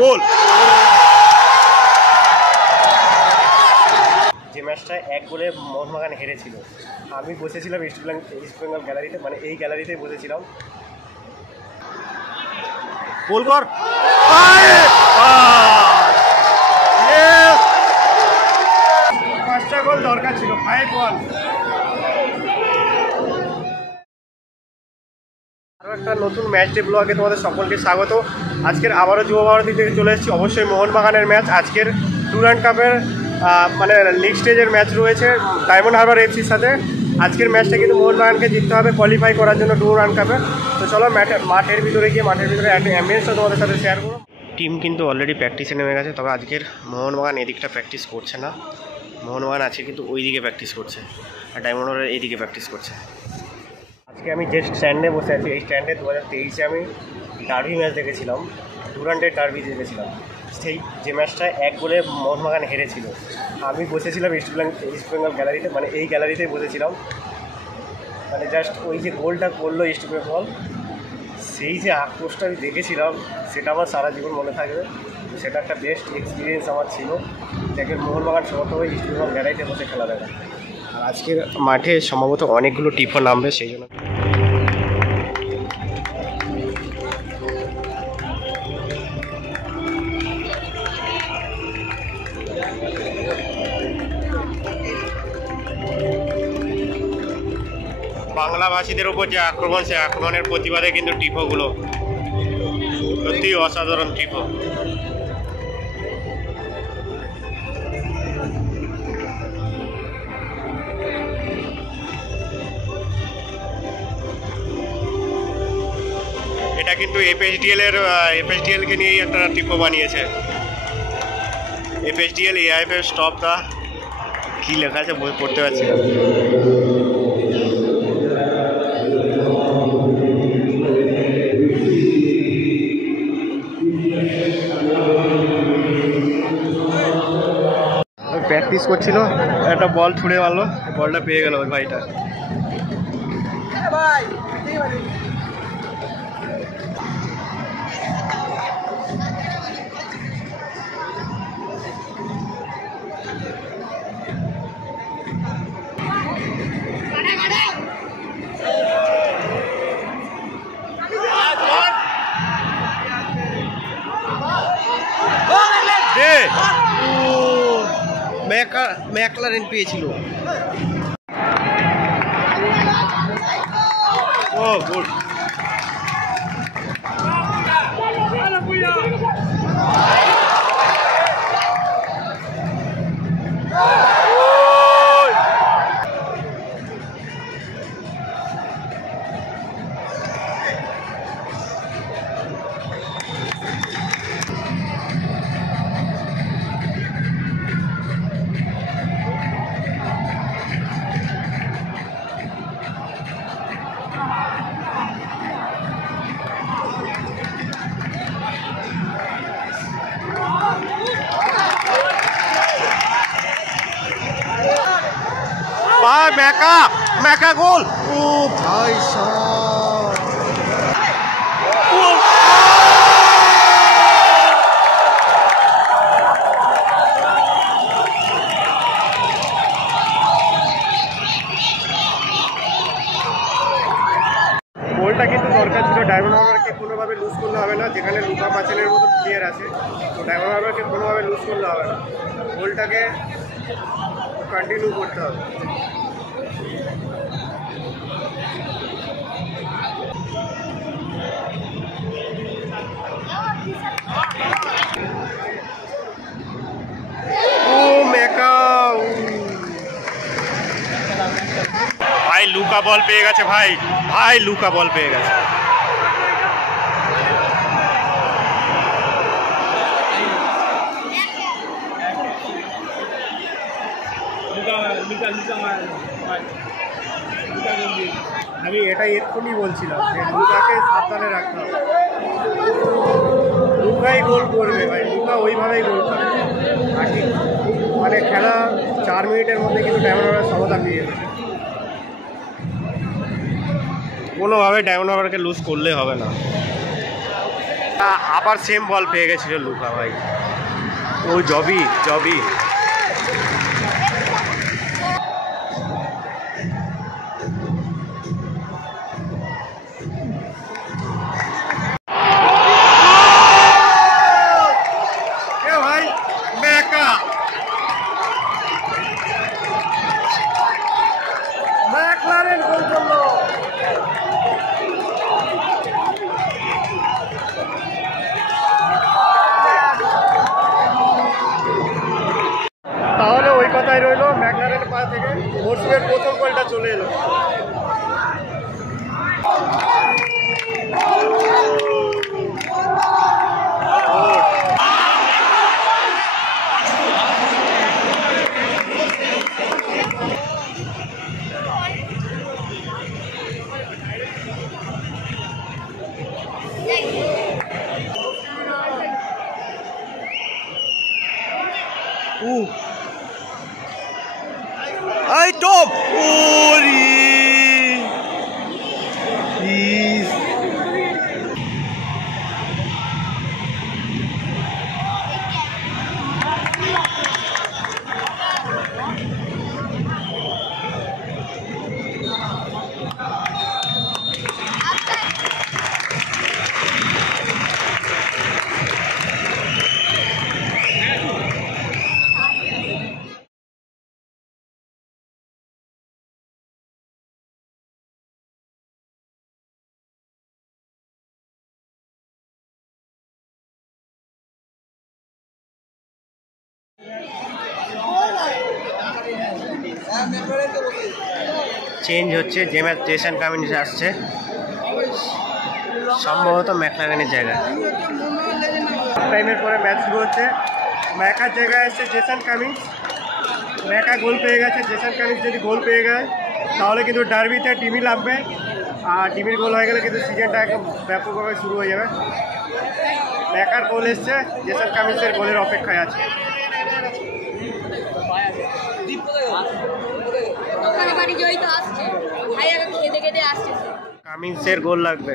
গোল। যে ম্যাচটা 1 গোলে মোহনবাগান হেরেছিল, আমি বসেছিলাম ইস্ট বেঙ্গল গ্যালারিতে, মানে এই গ্যালারিতেই বসেছিলাম। গোল কর, 5টা গোল দরকার ছিল, 5-1। আরও একটা নতুন ম্যাচ ডে ব্লগে তোমাদের সকলকে স্বাগত। আজকের আবারও যুব ভারতী থেকে চলে এসেছি। অবশ্যই মোহনবাগানের ম্যাচ, আজকের ডুরান্ড কাপের মানে লিগ স্টেজের ম্যাচ রয়েছে ডায়মন্ড হারবার এফসির সাথে। আজকের ম্যাচটা কিন্তু মোহনবাগানকে জিততে হবে কোয়ালিফাই করার জন্য ডুরান্ড কাপে। তো চলো মাঠের ভিতরে গিয়ে মাঠের ভিতরে একটা অ্যাম্বিয়েন্সটা তোমাদের সাথে শেয়ার করো। টিম কিন্তু অলরেডি প্র্যাকটিসে নেমে গেছে, তবে আজকের মোহনবাগান এদিকটা প্র্যাকটিস করছে না। মোহনবাগান আছে কিন্তু ওই দিকে প্র্যাকটিস করছে, আর ডায়মন্ড হারবার এইদিকে প্র্যাকটিস করছে। আজকে আমি যে স্ট্যান্ডে বসে আছি, এই স্ট্যান্ডে 2023-এ আমি ডার্বি ম্যাচ দেখেছিলাম, ডুরান্ডের ডার্বি দেখেছিলাম। সেই যে ম্যাচটা 1 গোলে মোহনবাগান হেরেছিল, আমি বসেছিলাম ইস্ট বেঙ্গল গ্যালারিতে, মানে এই গ্যালারিতেই বসেছিলাম। মানে জাস্ট ওই যে গোলটা করলো ইস্ট বেঙ্গল, সেই যে আক্রোশটা আমি দেখেছিলাম, সেটা আমার সারা জীবন মনে থাকবে। সেটা একটা বেস্ট এক্সপিরিয়েন্স আমার ছিল। যাকে মোহনবাগান সমর্থক ইস্ট বেঙ্গল গ্যালারিতে বসে খেলা দেখা। আর আজকের মাঠে সম্ভবত অনেকগুলো টিপও নামবে, সেই জন্য বাংলাভাষীদের উপর যে আক্রমণ, সে আক্রমণের প্রতিবাদে কিন্তু টিপোগুলো সত্যি অসাধারণ টিপো। এটা কিন্তু এফএসডিএলকে নিয়েই একটা টিপো বানিয়েছে। এফএসডিএল এআইএফএস স্টপ দা, কি লেখা আছে বই পড়তে পারছি না। প্র্যাকটিস করছিল, একটা বল ছুঁড়ে মারলো, বলটা পেয়ে গেল ওই ভাইটা। ম্যাকলারেন পেয়েছিল। ও গুড। भाई मैका गोल। ओ भाई साहब, গোলটা কিন্তু দরকার ছিল। ডায়মন্ড হারবারকে কোনোভাবে লুজ করলে হবে না, যেখানে লুকা পাচেলের মতো প্লেয়ার আছে। তো ডায়মন্ড হারবারকে কোনোভাবে লুজ করলে হবে না, গোলটাকে কন্টিনিউ করতে হবে। ভাই লুকা বল পেয়ে গেছে, ভাই লুকা বল পেয়ে গেছে। আমি এটাই এক্ষুনি বলছিলাম যে লুকাকে সাবধানে রাখতে হবে। লুকাই গোল করবে ভাই, লুকা ওইভাবেই গোল করবে। আর ঠিক মানে খেলা 4 মিনিটের মধ্যে কিন্তু ডায়মন্ড হারবার সমতা পেয়ে যাবে। কোনোভাবে ডায়মন্ড হারবারকে লুজ করলে হবে না। আবার সেম বল পেয়ে গেছিল লুকা ভাই। ও জবি জবি ভাই মেকা ম্যাকলারেন গোল করলো। তাহলে ওই কথাই রইলো, ম্যাকলারেনের পা থেকে মরসুমের প্রথম গোলটা চলে এলো। Ay, Tom! Ori! চেঞ্জ হচ্ছে, জেসন কামিন্স আসছে সম্ভবত ম্যাকলারেনের জায়গায়। টাইমের পরে ম্যাচ শুরু হচ্ছে, ম্যাকার জায়গায় আসছে জেসন কামিন্স। ম্যাকা গোল পেয়ে গেছে, জেসন কামিন্স যদি গোল পেয়ে যায় তাহলে কিন্তু ডার্বিতে টিমই লাগবে, আর টিমির গোল হয়ে গেলে কিন্তু সিজনটা একদম ব্যাপকভাবে শুরু হয়ে যাবে। ম্যাকার গোল এসছে, জেসন কামিন্সের গোলের অপেক্ষায় আছে। কামিন্সের গোল লাগবে।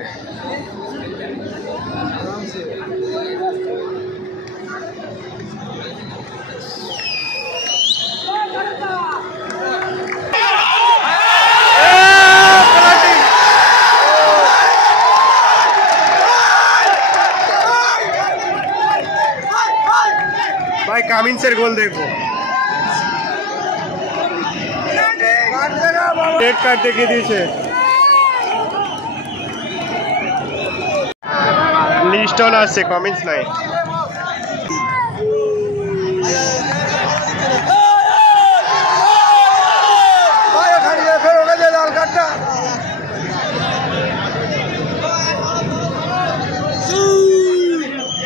ভাই কামিন্সের গোল দেখবো। রেড কার্ড দেখিয়ে দিয়েছে। লিস্টন আসছে, কামিন্স নাই।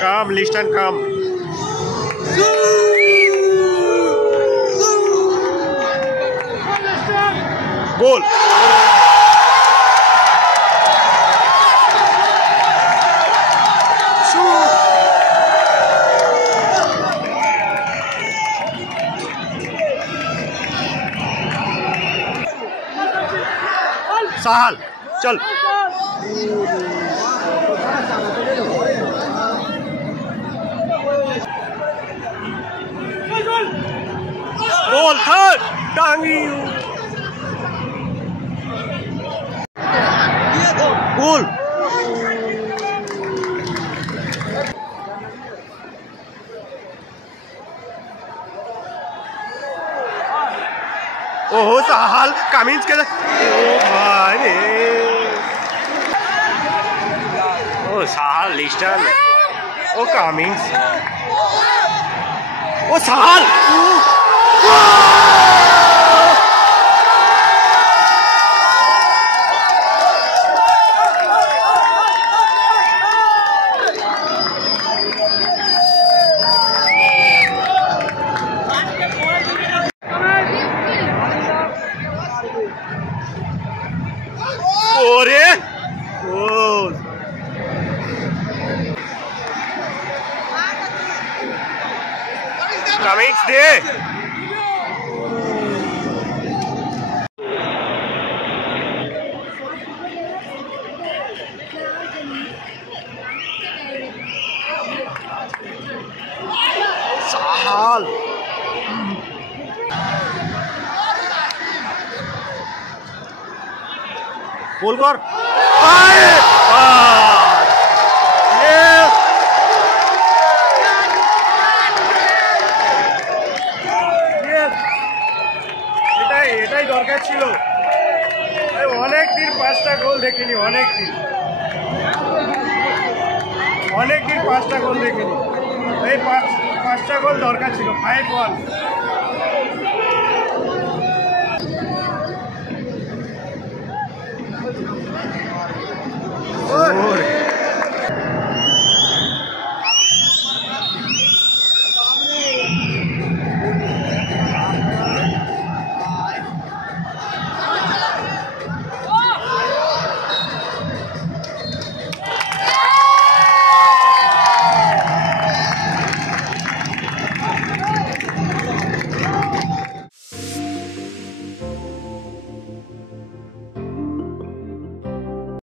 কাম লিস্টন কাম। গোল। साहल चल गोल थर्ड टांगी गोल। ओहो साहल कामिंस के भाई ओ साहल लिस्टन ओ कामिंस ओ साहल Comics Day. ফাউল। গোল কর। এটাই দরকার ছিল। অনেক দিন 5টা গোল দেখিনি, অনেক দিন 5টা গোল দেখিনি। এই 5টা গোল দরকার ছিল। 5-1।